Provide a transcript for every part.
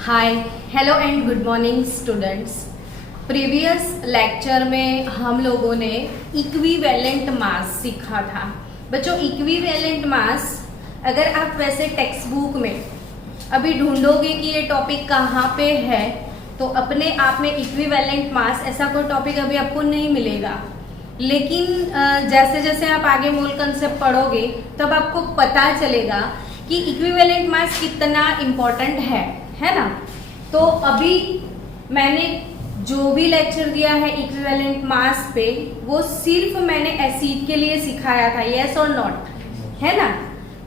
Hi, hello and good morning students. Previous lecture में हम लोगों ने इक्विवेलेंट मास सीखा था। बच्चों, इक्विवेलेंट मास अगर आप वैसे टेक्स्ट बुक में अभी ढूंढोगे कि ये टॉपिक कहाँ पे है तो अपने आप में इक्विवेलेंट मास ऐसा कोई टॉपिक अभी आपको नहीं मिलेगा। लेकिन जैसे जैसे आप आगे मूल कंसेप्ट पढ़ोगे तब आपको पता चलेगा कि इक्विवेलेंट मास कितना इम्पोर्टेंट है ना। तो अभी मैंने जो भी लेक्चर दिया है इक्विवेलेंट मास पे वो सिर्फ मैंने एसिड के लिए सिखाया था, यस और नॉट, है ना।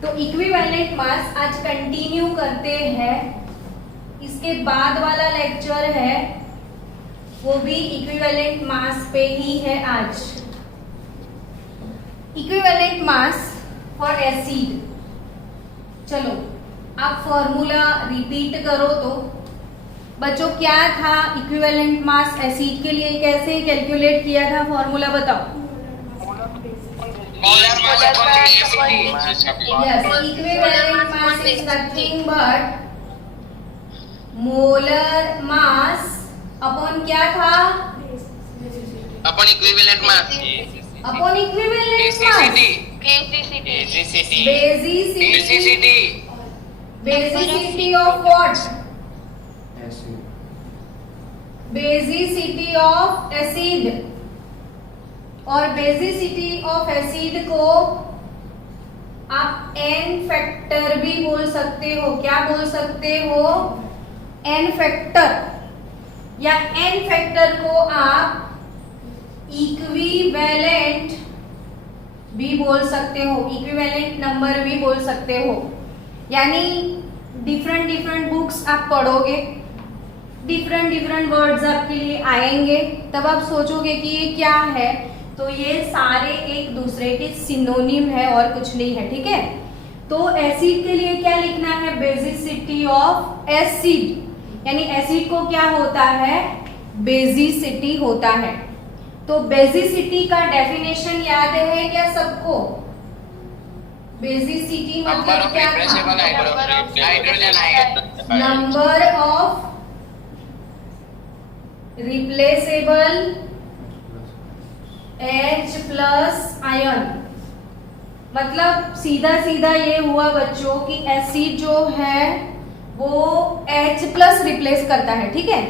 तो इक्विवेलेंट मास आज कंटिन्यू करते हैं। इसके बाद वाला लेक्चर है वो भी इक्विवेलेंट मास पे ही है आज। Equivalent mass for acid. चलो आप फॉर्मूला रिपीट करो। तो बच्चों क्या था इक्विवेलेंट मास एसिड के लिए, कैसे कैलकुलेट किया था, फॉर्मूला बताओ। Yes, equivalent mass is nothing but molar mass upon क्या था, upon equivalent mass, upon equivalent mass, basicity of what, basicity of acid. और बेसिसिटी ऑफ एसिड को आप एन फैक्टर भी बोल सकते हो। क्या बोल सकते हो, एन फैक्टर, या एन फैक्टर को आप इक्विवेलेंट भी बोल सकते हो, इक्विवेलेंट नंबर भी बोल सकते हो। यानी डिफरेंट बुक्स आप पढ़ोगे, डिफरेंट वर्ड्स आपके लिए आएंगे, तब आप सोचोगे कि ये क्या है। तो ये सारे एक दूसरे के सिनोनिम है और कुछ नहीं है, ठीक है। तो एसिड के लिए क्या लिखना है, बेसिसिटी ऑफ एसिड, यानी एसिड को क्या होता है, बेसिसिटी होता है। तो बेसिसिटी का डेफिनेशन याद है क्या सबको? बेसिसिटी मतलब क्या था, number of replaceable H plus ion. मतलब सीधा सीधा ये हुआ बच्चों कि एसिड जो है वो H प्लस रिप्लेस करता है, ठीक है।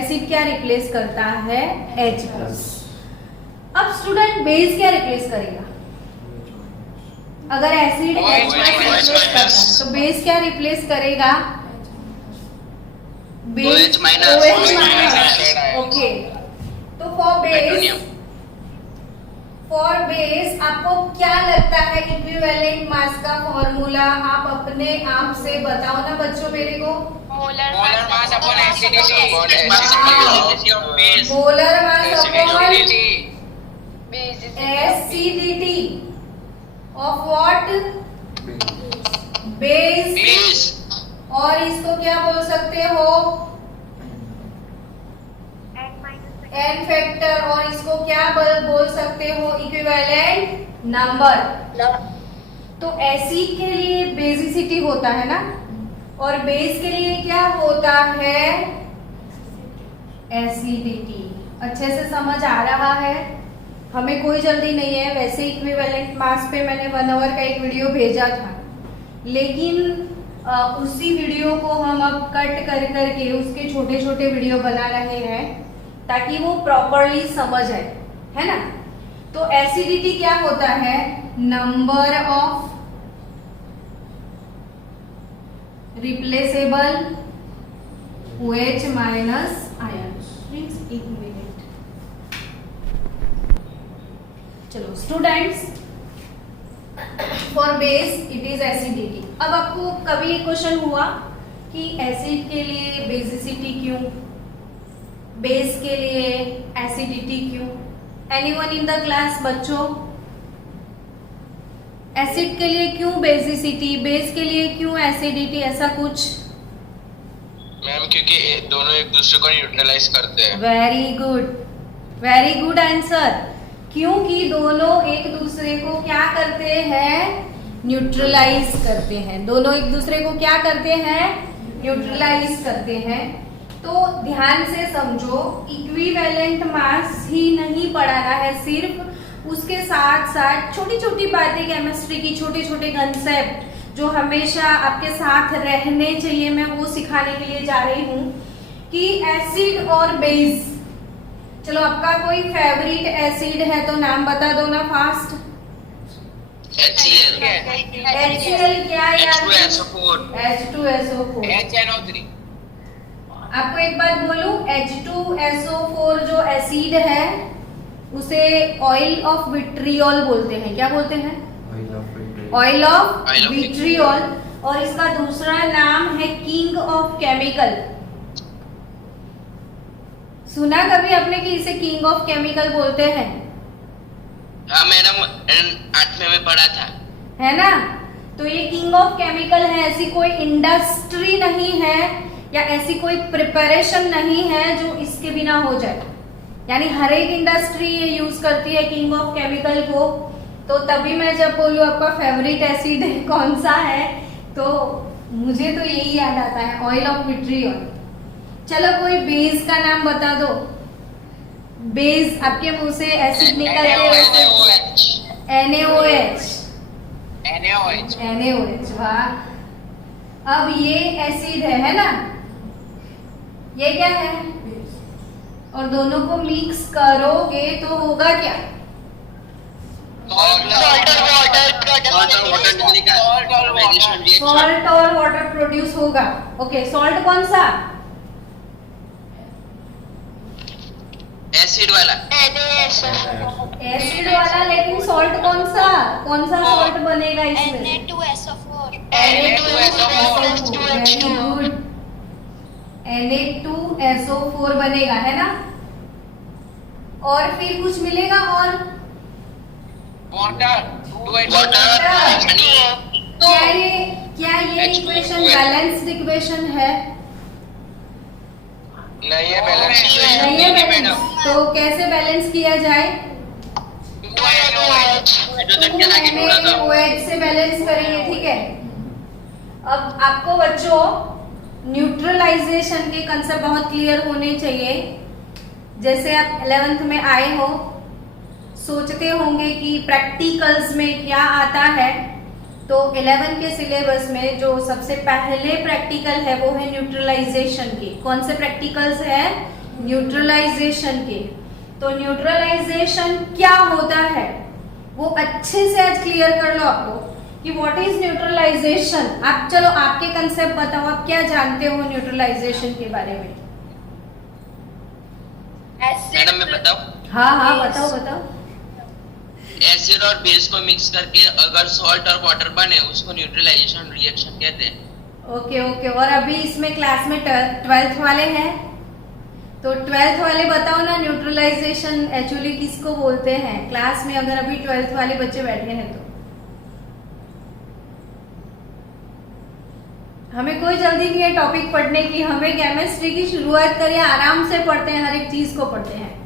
एसिड क्या रिप्लेस करता है, H प्लस। अब स्टूडेंट बेस क्या रिप्लेस करेगा? अगर एसिड H प्लस रिप्लेस करता है तो बेस क्या रिप्लेस करेगा, बेस OH माइनस। ओके, तो फॉर बेस आपको क्या लगता है इक्विवेलेंट मास का फॉर्मूला? आप अपने आप से बताओ ना बच्चों मेरे को। Molar mass upon acidity, molar mass upon acidity of what, base. और इसको क्या बोल सकते हो, एन फैक्टर। और इसको क्या बोल सकते हो, इक्विवेलेंट नंबर। तो एसिड के लिए बेसिसिटी होता है ना, और बेस के लिए क्या होता है, एसिडिटी। अच्छे से समझ आ रहा है? हमें कोई जल्दी नहीं है। वैसे इक्विवेलेंट मास पे मैंने 1 आवर का एक वीडियो भेजा था, लेकिन उसी वीडियो को हम अब कट कर करके उसके छोटे छोटे वीडियो बना रहे हैं ताकि वो प्रॉपरली समझ आए, है ना। तो एसिडिटी क्या होता है, number of replaceable OH minus ion. चलो students, for base it is acidity. अब आपको कभी क्वेश्चन हुआ कि एसिड के लिए बेसिसिटी क्यों, बेस के लिए एसिडिटी क्यों? एनीवन इन द क्लास बच्चों, एसिड के लिए क्यों बेसिसिटी, बेस के लिए क्यों एसिडिटी, ऐसा कुछ? मैम क्योंकि दोनों एक दूसरे को न्यूट्रलाइज करते हैं। Very good answer. क्योंकि दोनों एक दूसरे को क्या करते हैं, न्यूट्रलाइज करते हैं। दोनों एक दूसरे को क्या करते हैं, न्यूट्रलाइज करते हैं। तो ध्यान से समझो, इक्विवेलेंट मास ही नहीं पढ़ाना है, सिर्फ उसके साथ साथ छोटी छोटी बातें, केमिस्ट्री की छोटे छोटे कंसेप्ट जो हमेशा आपके साथ रहने चाहिए, मैं वो सिखाने के लिए जा रही हूँ कि एसिड और बेस। चलो, आपका कोई फेवरेट एसिड है तो नाम बता दो ना फास्ट। HCl, HCl क्या है यार? H2SO4, H2SO4। HNO3। आपको एक बात बोलूं, H2SO4 जो एसिड है उसे ऑयल ऑफ विट्रियोल बोलते हैं। क्या बोलते हैं? Oil of vitriol. और इसका दूसरा नाम है किंग ऑफ केमिकल। सुना कभी आपने कि इसे किंग ऑफ केमिकल बोलते हैं? हाँ मैडम, 8वीं में पढ़ा था। है ना? तो ये किंग ऑफ केमिकल है। ऐसी कोई इंडस्ट्री नहीं है या ऐसी कोई प्रिपरेशन नहीं है जो इसके बिना हो जाए। यानी हर एक इंडस्ट्री ये यूज करती है किंग ऑफ केमिकल को। तो तभी मैं जब बोलूँ आपका फेवरेट एसिड कौन सा है, तो मुझे तो यही याद आता है, ऑयल ऑफ विट्रियोल। चलो, कोई बेस का नाम बता दो। बेस, आपके मुंह से एसिड निकलते हैं। NaOH। वाह। अब ये एसिड है ना? ये क्या है? और दोनों को मिक्स करोगे तो होगा क्या? सॉल्ट और वाटर प्रोड्यूस होगा। ओके, सॉल्ट कौन सा? एसिड वाला। एसिड वाला, लेकिन सॉल्ट कौन सा? कौन सा सॉल्ट बनेगा इसमें? Na2SO4। Very good. Na2SO4 बनेगा, है ना? और फिर कुछ मिलेगा और? वाटर। क्या ये इक्वेशन बैलेंस्ड इक्वेशन है? नहीं है बैलेंस। नहीं है बैलेंस। तो कैसे बैलेंस किया जाए? OH से बैलेंस करेंगे, ठीक है। अब आपको बच्चों न्यूट्रलाइजेशन के कंसेप्ट बहुत क्लियर होने चाहिए। जैसे आप 11th में आए हो, सोचते होंगे कि प्रैक्टिकल्स में क्या आता है। तो 11 के सिलेबस में जो सबसे पहले प्रैक्टिकल है वो है न्यूट्रलाइजेशन के। कौन से प्रैक्टिकल्स है? न्यूट्रलाइजेशन के। तो न्यूट्रलाइजेशन क्या होता है वो अच्छे से आज क्लियर कर लो आपको कि व्हाट इज न्यूट्रलाइजेशन। आप चलो, आपके कंसेप्ट बताओ, आप क्या जानते हो न्यूट्रलाइजेशन के बारे में? मैडम मैं बताऊं? हाँ, बताओ। एसिड और बेस को मिक्स करके अगर सॉल्ट और वाटर बने उसको न्यूट्रलाइजेशन रिएक्शन कहते हैं। ओके। और अभी इसमें क्लास में 12th वाले हैं, तो 12th वाले बताओ ना न्यूट्रलाइजेशन एक्चुअली किसको बोलते हैं। क्लास में अगर अभी 12th वाले बच्चे बैठे हैं तो हमें कोई जल्दी नहीं है टॉपिक पढ़ने की। हमें केमिस्ट्री की शुरुआत करिए, आराम से पढ़ते हैं, हर एक चीज को पढ़ते हैं।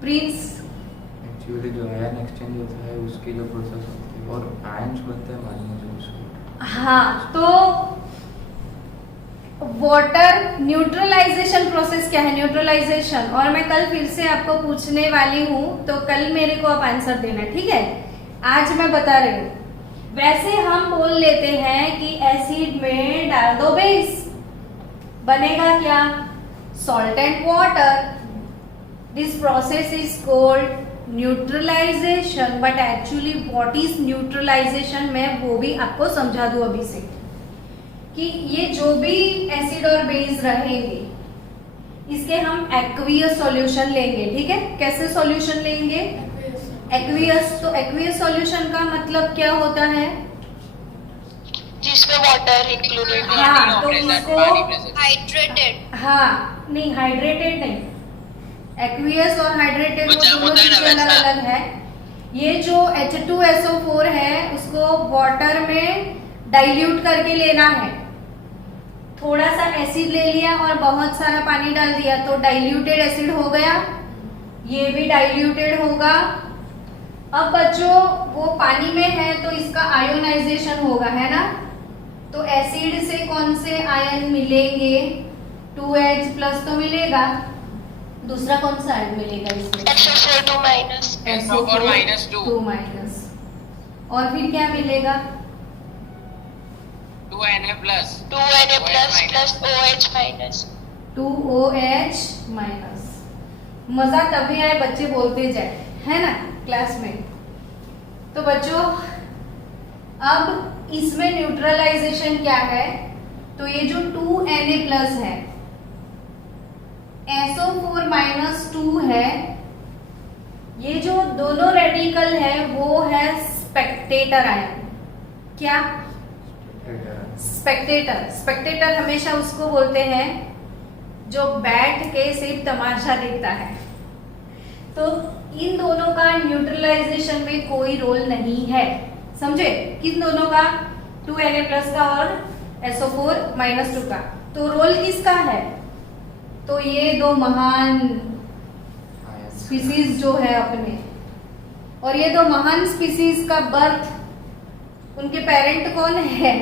प्रिंस, एक्चुअली जो आयन एक्सचेंज होता है उसकी जो प्रोसेस होती है और आयन्स बनते हैं पानी में उसको। हाँ, तो वाटर न्यूट्रलाइजेशन प्रोसेस क्या है? न्यूट्रलाइजेशन। और मैं कल फिर से आपको पूछने वाली हूँ, तो कल मेरे को आप आंसर देना, ठीक है? आज मैं बता रही हूँ। वैसे हम बोल लेते हैं कि एसिड में डाल दो बेस, बनेगा क्या? Salt and water. This process is called neutralization. But actually what is neutralization, मैं वो भी आपको समझा दूं अभी से कि ये जो भी एसिड और बेस रहेंगे इसके हम एक्वियस सॉल्यूशन लेंगे, ठीक है? कैसे सॉल्यूशन लेंगे? एक्वियस। तो एक्वियस सॉल्यूशन का मतलब क्या होता है? जिसमें वाटर इंक्लूडेड। हाँ, तो उसको हाइड्रेटेड। हाँ, नहीं, हाइड्रेटेड नहीं। एक्वियस और हाइड्रेटेड वो वो दोनों चीजें अलग अलग है। ये जो H2SO4 है उसको वाटर में डाइल्यूट करके लेना है। थोड़ा सा एसिड ले लिया और बहुत सारा पानी डाल दिया तो डाइल्यूटेड एसिड हो गया। ये भी डाइल्यूटेड होगा। अब बच्चों वो पानी में है तो इसका आयोनाइजेशन होगा, है ना। तो एसिड से कौन से आयन मिलेंगे? 2H प्लस तो मिलेगा, दूसरा कौन सा आयन मिलेगा इसमें? SO4 2 minus. SO4 minus 2. 2 minus. और फिर क्या मिलेगा? 2Na plus. 2Na plus OH minus. 2OH minus. मजा तभी आए बच्चे बोलते जाए, है ना, क्लास में। तो बच्चों अब इसमें न्यूट्रलाइजेशन क्या है? तो ये जो 2Na प्लस है, SO4 माइनस 2 है, ये जो दोनों रेडिकल है वो है स्पेक्टेटर आयन। क्या? स्पेक्टेटर। स्पेक्टेटर हमेशा उसको बोलते हैं जो बैठ के सिर्फ तमाशा देखता है। तो इन दोनों का न्यूट्रलाइजेशन में कोई रोल नहीं है, समझे? किन दोनों का? 2Na प्लस का और SO4 माइनस 2 का। तो रोल किसका है? तो ये दो महान स्पीसीज जो है अपने, और ये दो महान स्पीसीज का बर्थ, उनके पेरेंट कौन है?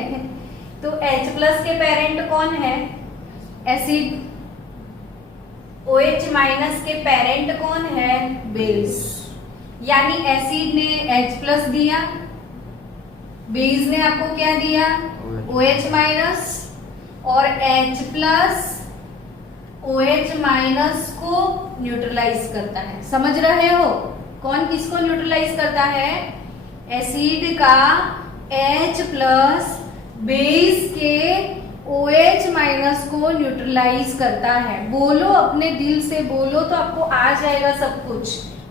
तो H प्लस के पेरेंट कौन है? एसिड। OH माइनस के पेरेंट कौन है? बेस। यानी एसिड ने H प्लस दिया, बेस ने आपको क्या दिया? OH माइनस, और H प्लस OH माइनस को न्यूट्रलाइज करता है। समझ रहे हो? कौन किसको न्यूट्रलाइज करता है? एसिड का H प्लस बेस के OH माइनस को न्यूट्रलाइज करता है। बोलो, अपने दिल से बोलो तो आपको आ जाएगा सब कुछ।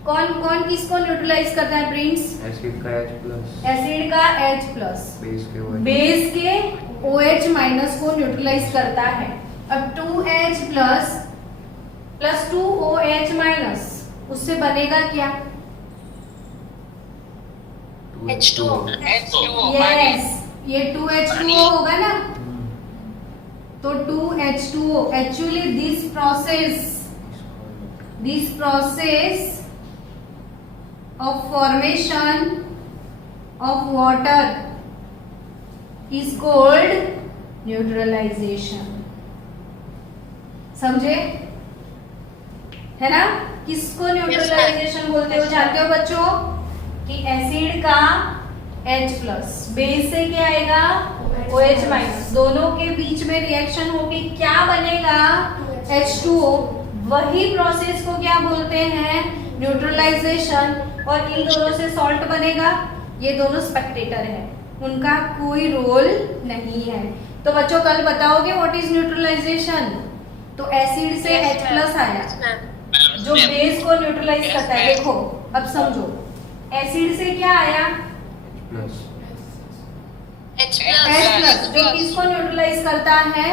कौन कौन किसको न्यूट्रलाइज करता है प्रिंस? एसिड का H प्लस, एसिड का H प्लस बेस के OH माइनस को न्यूट्रलाइज करता है। अब 2H plus plus 2OH minus, उससे बनेगा क्या? H2O. यस, ये 2H2O होगा ना। तो 2H2O, actually this process of formation of water is called neutralization। समझे? है ना? किसको न्यूट्रलाइजेशन बोलते हो? जानते हो बच्चों कि एसिड का H प्लस, बेस से क्या आएगा? OH माइनस, दोनों के बीच में रिएक्शन होके क्या बनेगा? H2O। वही प्रोसेस को क्या बोलते हैं? न्यूट्रलाइजेशन। और इन दोनों से सॉल्ट बनेगा। ये दोनों स्पेक्टेटर है, उनका कोई रोल नहीं है। तो बच्चों कल बताओगे व्हाट इज न्यूट्रलाइजेशन? तो एसिड से H प्लस आया जो बेस को न्यूट्रलाइज करता है। देखो अब समझो, एसिड से क्या आया? H H plus. प्लस, जो किसको न्यूट्रलाइज करता है?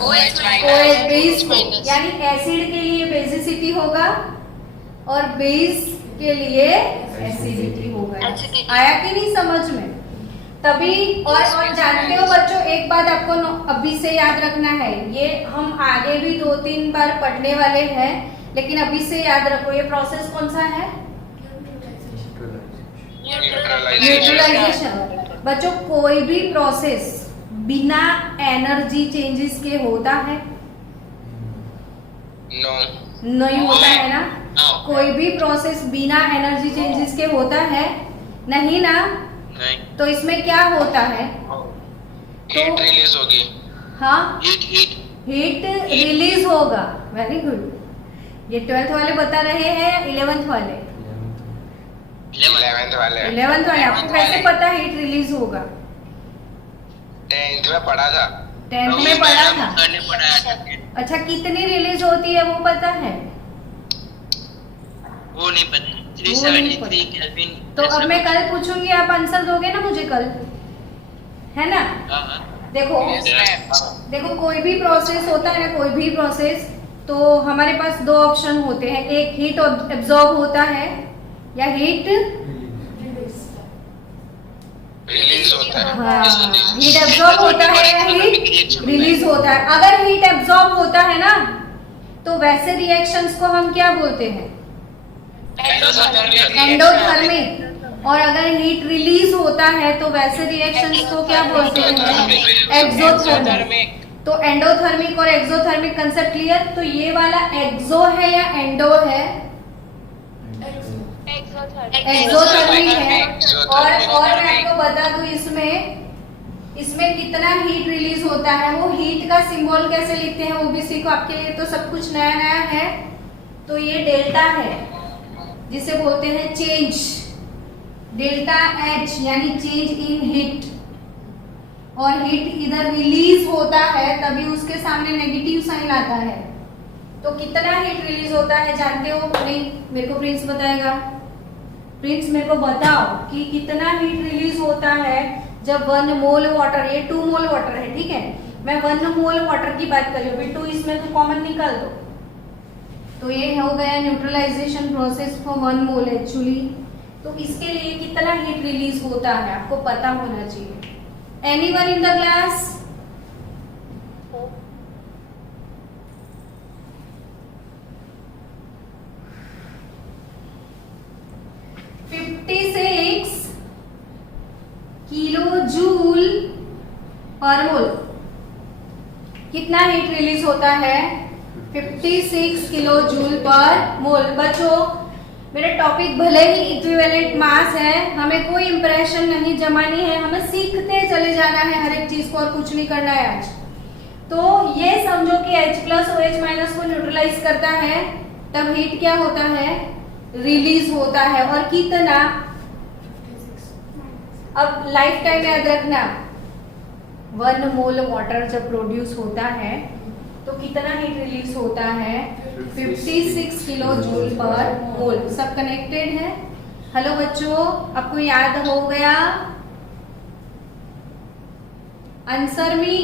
OH OH बेस को। minus. यानी एसिड के लिए बेसिसिटी होगा और बेस के लिए एसिडिटी होगा। Acidity. आया कि नहीं समझ में? तभी और जानते हो बच्चों, एक बात आपको अभी से याद रखना है, ये हम आगे भी 2-3 बार पढ़ने वाले हैं, लेकिन अभी से याद रखो ये प्रोसेस कौन सा है? न्यूट्रलाइजेशन। बच्चों कोई भी प्रोसेस बिना एनर्जी चेंजेस के होता है? नो। नहीं होता है ना। No. कोई भी प्रोसेस बिना एनर्जी चेंजेस के होता है? नहीं ना। नहीं। तो इसमें क्या होता है? हीट रिलीज होगी। हाँ, हीट रिलीज होगा। Very good. ये 12th वाले बता रहे हैं, 11th वाले? 11th वाले। 11th वाले आपको कैसे पता हीट रिलीज होगा? 10th में पढ़ा था। 10th में पढ़ा था। सर ने पढ़ाया था। अच्छा, कितनी रिलीज होती है वो पता है? वो नहीं पता। वो नहीं 373 केल्विन। तो अब मैं कल पूछूंगी, आप आंसर दोगे ना मुझे कल, है ना? हाँ। देखो कोई भी प्रोसेस होता है ना, कोई भी प्रोसेस, तो हमारे पास दो ऑप्शन होते हैं, एक हीट एब्जॉर्ब होता है या हीट रिलीज होता है। हाँ, हीट एब्जॉर्ब होता है या हीट रिलीज होता है। अगर हीट एब्जॉर्ब होता है ना, तो वैसे रिएक्शंस को हम क्या बोलते हैं? एंडोथर्मिक। और अगर हीट रिलीज होता है तो वैसे रिएक्शंस को क्या बोलते हैं? एक्सोथर्मिक। तो एंडोथर्मिक और एक्सोथर्मिक कंसेप्ट क्लियर। तो ये वाला एक्सो है या एंडो है? एक्सोथर्मिक है। और मैं आपको बता दूं इसमें कितना हीट रिलीज होता है, वो हीट का सिंबल कैसे लिखते हैं वो भी सीखो। आपके लिए तो सब कुछ नया नया है। तो ये डेल्टा है जिसे बोलते हैं चेंज, डेल्टा एच यानी चेंज इन हीट। और हीट इधर रिलीज होता है तभी उसके सामने नेगेटिव साइन आता है। तो कितना हीट रिलीज होता है जानते हो? नहीं, मेरे को प्रिंस बताएगा। प्रिंस मेरे को बताओ कि कितना हीट रिलीज होता है जब 1 मोल वाटर, ये 2 मोल वाटर है, ठीक है, मैं 1 मोल वाटर की बात कर रही हूँ। अभी 2 इसमें तो कॉमन निकाल दो। तो ये हो गया neutralization process for 1 mole actually. तो इसके लिए कितना हीट रिलीज होता है आपको पता होना चाहिए। Anyone in the class? Kilo joule पर मोल कितना हीट रिलीज होता है? 56 किलो जूल पर मोल। बच्चों मेरा टॉपिक भले ही इक्विवेलेंट मास है, हमें कोई इंप्रेशन नहीं जमानी है, हमें सीखते चले जाना है हर एक चीज को और कुछ नहीं करना है आज। तो ये समझो कि H प्लस OH माइनस को न्यूट्रलाइज करता है तब हीट क्या होता है? रिलीज होता है। और कितना? अब लाइफ टाइम याद रखना, 1 मोल वाटर जब प्रोड्यूस होता है तो कितना हीट रिलीज होता है? 56 किलो जूल पर मोल। सब कनेक्टेड है? हेलो बच्चों, आपको याद हो गया? Answer me.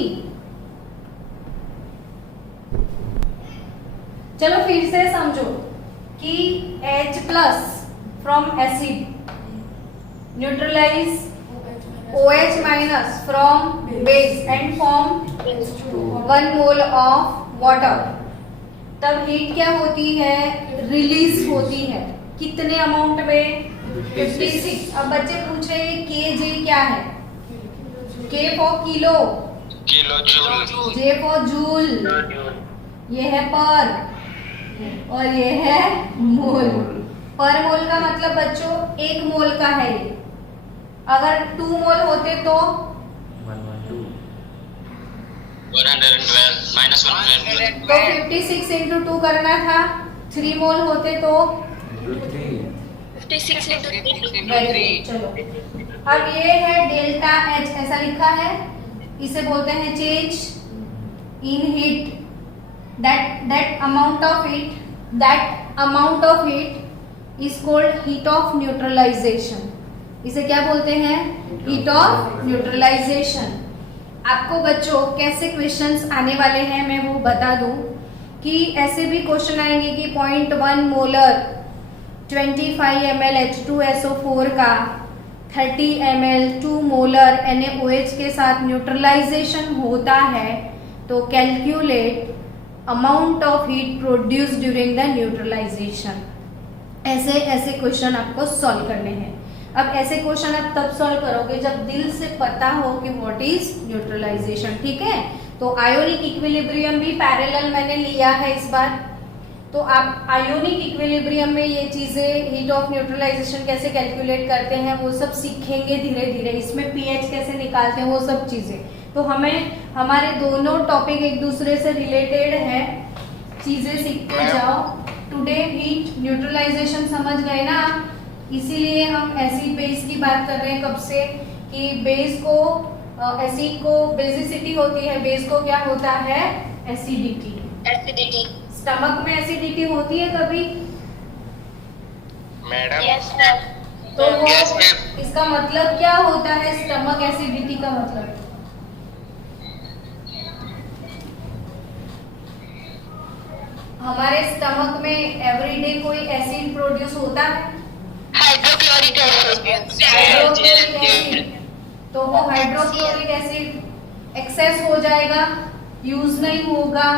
चलो फिर से समझो कि H plus from acid neutralize OH minus from base and form 1 mole of water. तब हीट क्या होती है? रिलीज होती है। कितने अमाउंट में? 56। अब बच्चे पूछ रहे हैं kg क्या है? K for kilo, J for joule, ये है पर और ये है मोल। पर मोल का मतलब बच्चों 1 मोल का है ये। अगर 2 मोल होते तो 112 minus 112 तो 56 इंटू 2 करना था। 3 मोल होते तो 56 into 3. Very good. चलो अब ये है डेल्टा एच, ऐसा लिखा है, इसे बोलते हैं change in heat. That amount of heat is called heat of neutralization. इसे क्या बोलते हैं? Heat of neutralization. आपको बच्चों कैसे क्वेश्चंस आने वाले हैं मैं वो बता दूं कि ऐसे भी क्वेश्चन आएंगे कि 0.1 मोलर 25 ml H2SO4 का 30 ml 2 मोलर NaOH के साथ न्यूट्रलाइजेशन होता है तो calculate amount of heat produce during the neutralization. ऐसे क्वेश्चन आपको सॉल्व करने हैं। अब ऐसे क्वेश्चन आप तब सॉल्व करोगे जब दिल से पता हो कि व्हाट इज न्यूट्रलाइजेशन, ठीक है। तो आयोनिक इक्विलिब्रियम भी पैरेलल मैंने लिया है इस बार। तो आप आयोनिक इक्विलिब्रियम में ये चीजें हीट ऑफ न्यूट्रलाइजेशन कैसे कैलकुलेट करते हैं वो सब सीखेंगे धीरे धीरे। इसमें pH कैसे निकालते हैं वो सब चीजें। तो हमें हमारे दोनों टॉपिक एक दूसरे से रिलेटेड है, चीजें सीखते जाओ। टुडे हीट न्यूट्रलाइजेशन समझ गए ना, इसीलिए हम एसिड बेस की बात कर रहे हैं कब से कि बेस को एसिड को बेसिसिटी होती है, बेस को क्या होता है? एसिडिटी। स्टमक में एसिडिटी होती है कभी? Madam Yes, ma'am. तो वो Yes, ma'am. इसका मतलब क्या होता है? स्टमक एसिडिटी का मतलब हमारे स्टमक में एवरीडे कोई एसिड प्रोड्यूस होता है? Hydrochloric acid. Hydrochloric acid. तो वो हाइड्रोक्लोरिक एसिड एक्सेस हो जाएगा, यूज नहीं होगा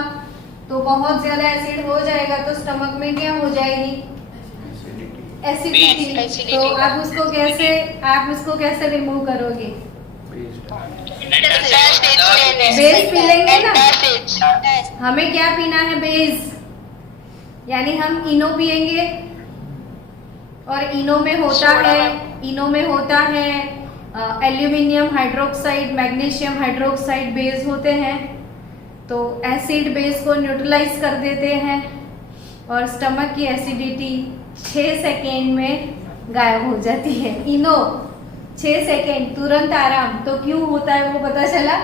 तो बहुत ज्यादा एसिड हो जाएगा तो स्टमक में क्या हो जाएगी? एसिडिटी। Acidity. तो आप उसको कैसे रिमूव करोगे? बेस पी लेंगे ना? हमें क्या पीना है? बेस। यानी हम इनो पिएंगे और इनो में होता है aluminium hydroxide, magnesium hydroxide base होते हैं। तो एसिड बेस को न्यूट्रलाइज कर देते हैं और स्टमक की एसिडिटी 6 सेकेंड में गायब हो जाती है। इनो 6 सेकेंड, तुरंत आराम। तो क्यों होता है वो पता चला?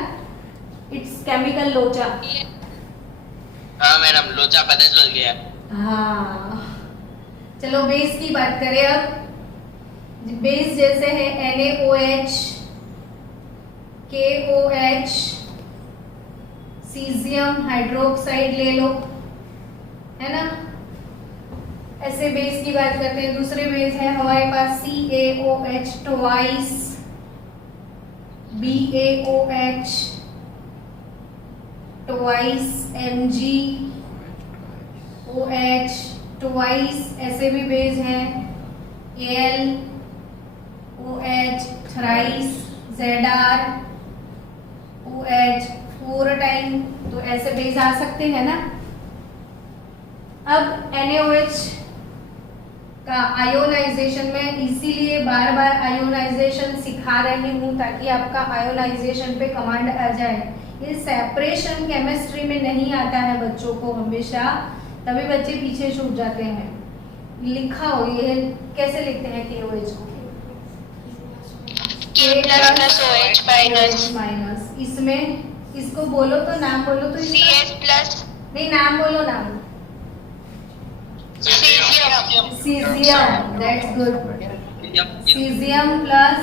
इट्स केमिकल लोचा। हाँ मैडम, लोचा पता चल गया। हाँ, चलो बेस की बात करें अब। बेस जैसे है NaOH, KOH, सीजियम हाइड्रोक्साइड ले लो, है ना? ऐसे बेस की बात करते हैं। दूसरे बेस है हमारे पास CaOH twice, BaOH twice, MgOH twice, ऐसे भी बेस हैं। AlOH thrice, ZrOH 4 time. तो ऐसे बेस आ सकते हैं ना? अब NaOH का आयोनाइजेशन में, इसीलिए बार बार आयोनाइजेशन सिखा रही हूँ ताकि आपका आयोनाइजेशन पे कमांड आ जाए। ये सेपरेशन केमिस्ट्री में नहीं आता है बच्चों को हमेशा, तभी बच्चे पीछे छूट जाते हैं। लिखा हो, ये कैसे लिखते हैं KOH को? K plus OH minus. इसमें इसको बोलो तो, नाम बोलो तो इसका। CS plus नहीं, नाम बोलो, नाम। cesium. Caesium, that's good. Caesium plus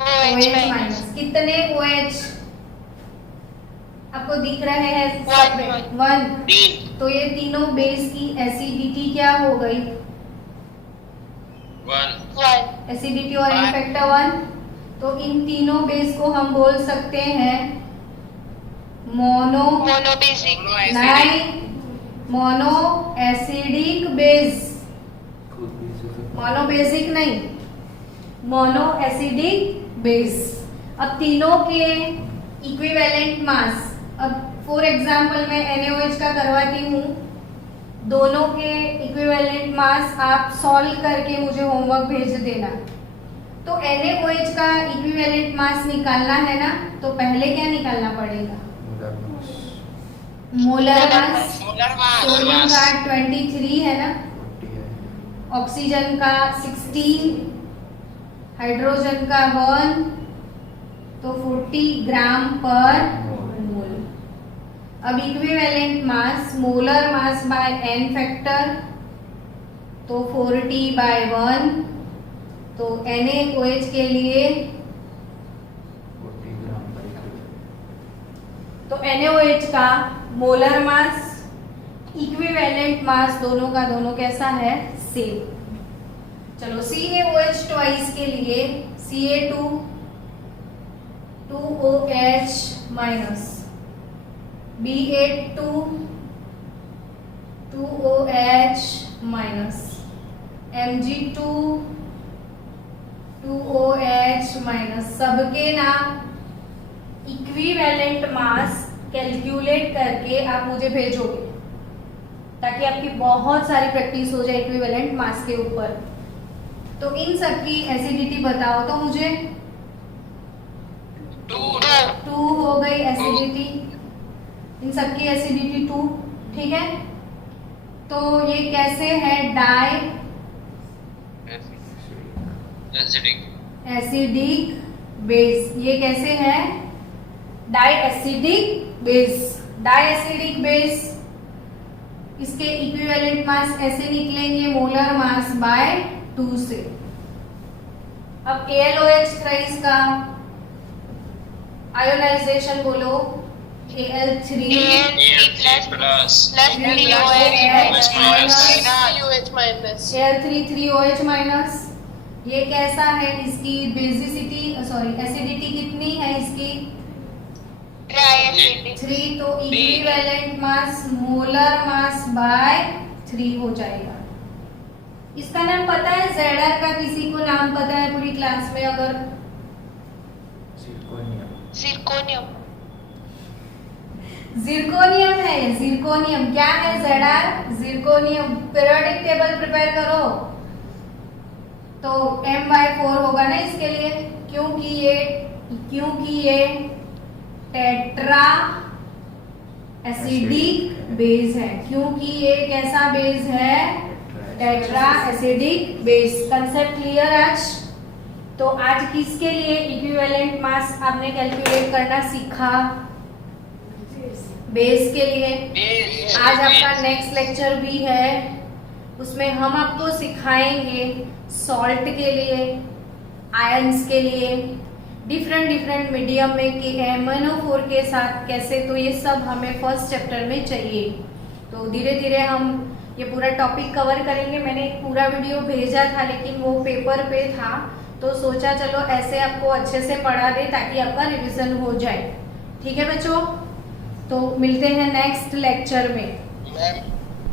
OH OH minus. Minus. कितने OH आपको दिख रहे हैं? One. 1। 3 तो ये तीनों बेस की एसिडिटी क्या हो गई? 1 एसिडिटी और एन फैक्टर 1। तो इन तीनों बेस को हम बोल सकते हैं Monobasic. Mono acidic base. Monobasic नहीं, मोनो एसिडिक बेस। अब तीनों के इक्विवेलेंट मास, अब फॉर एग्जांपल मैं NaOH का करवाती हूँ, दोनों के इक्विवेलेंट मास आप सॉल्व करके मुझे होमवर्क भेज देना। तो NaOH का इक्विवेलेंट मास निकालना है ना, तो पहले क्या निकालना पड़ेगा? Molar mass. सोडियम का 23 है ना, ऑक्सीजन का 16, हाइड्रोजन का 1, तो 40 ग्राम पर मोल। अब equivalent mass, molar mass by n factor, तो 40/1। तो NaOH के लिए, तो NaOH का मोलर मास, इक्विवेलेंट मास दोनों का दोनों कैसा है? सेम। चलो CaOH ट्वाइस के लिए Ca2 2OH minus, Ba2 2OH minus, Mg2 2OH minus. सबके नाम इक्विवेलेंट मास कैलकुलेट करके आप मुझे भेजोगे ताकि आपकी बहुत सारी प्रैक्टिस हो जाए इक्विवेलेंट मास के ऊपर। तो इन सब की एसिडिटी बताओ तो मुझे। 2 हो गई एसिडिटी, इन सब की एसिडिटी 2, ठीक है। तो ये कैसे है? Diacidic base. ये कैसे है? Diacidic base. Diacidic base, इसके इक्विवेलेंट मास ऐसे निकलेंगे मोलर मास बाय 2 से। अब AlOH थ्राइस का आयोनाइजेशन बोलो। Al3 plus 3OH minus. Al3 3OH minus. ये कैसा है? इसकी बेसिसिटी, सॉरी एसिडिटी कितनी है इसकी? Triacidic. 3। तो equivalent mass molar mass bye 3 हो जाएगा। इसका नाम पता है? ZR का किसी को नाम पता है पूरी क्लास में? अगर Zirconium. जिरकोनियम है, जिरकोनियम। क्या है ZR? Zirconium. Periodic table prepare करो तो M/4 होगा ना इसके लिए, क्योंकि ये टेट्रा एसिडिक बेस है। क्योंकि ये कैसा बेस है? Tetra acidic base. Concept clear आज? तो आज किसके लिए इक्विवेलेंट मास आपने कैलकुलेट करना सीखा? बेस के लिए। आज आपका नेक्स्ट लेक्चर भी है, उसमें हम आपको सिखाएंगे सॉल्ट के लिए, आयंस के लिए, डिफरेंट मीडियम में कि MnO4 के साथ कैसे। तो ये सब हमें फर्स्ट चैप्टर में चाहिए। तो धीरे धीरे हम ये पूरा टॉपिक कवर करेंगे। मैंने एक पूरा वीडियो भेजा था लेकिन वो पेपर पे था, तो सोचा चलो ऐसे आपको अच्छे से पढ़ा दे ताकि आपका रिवीजन हो जाए। ठीक है बच्चों, तो मिलते हैं नेक्स्ट लेक्चर में। मैम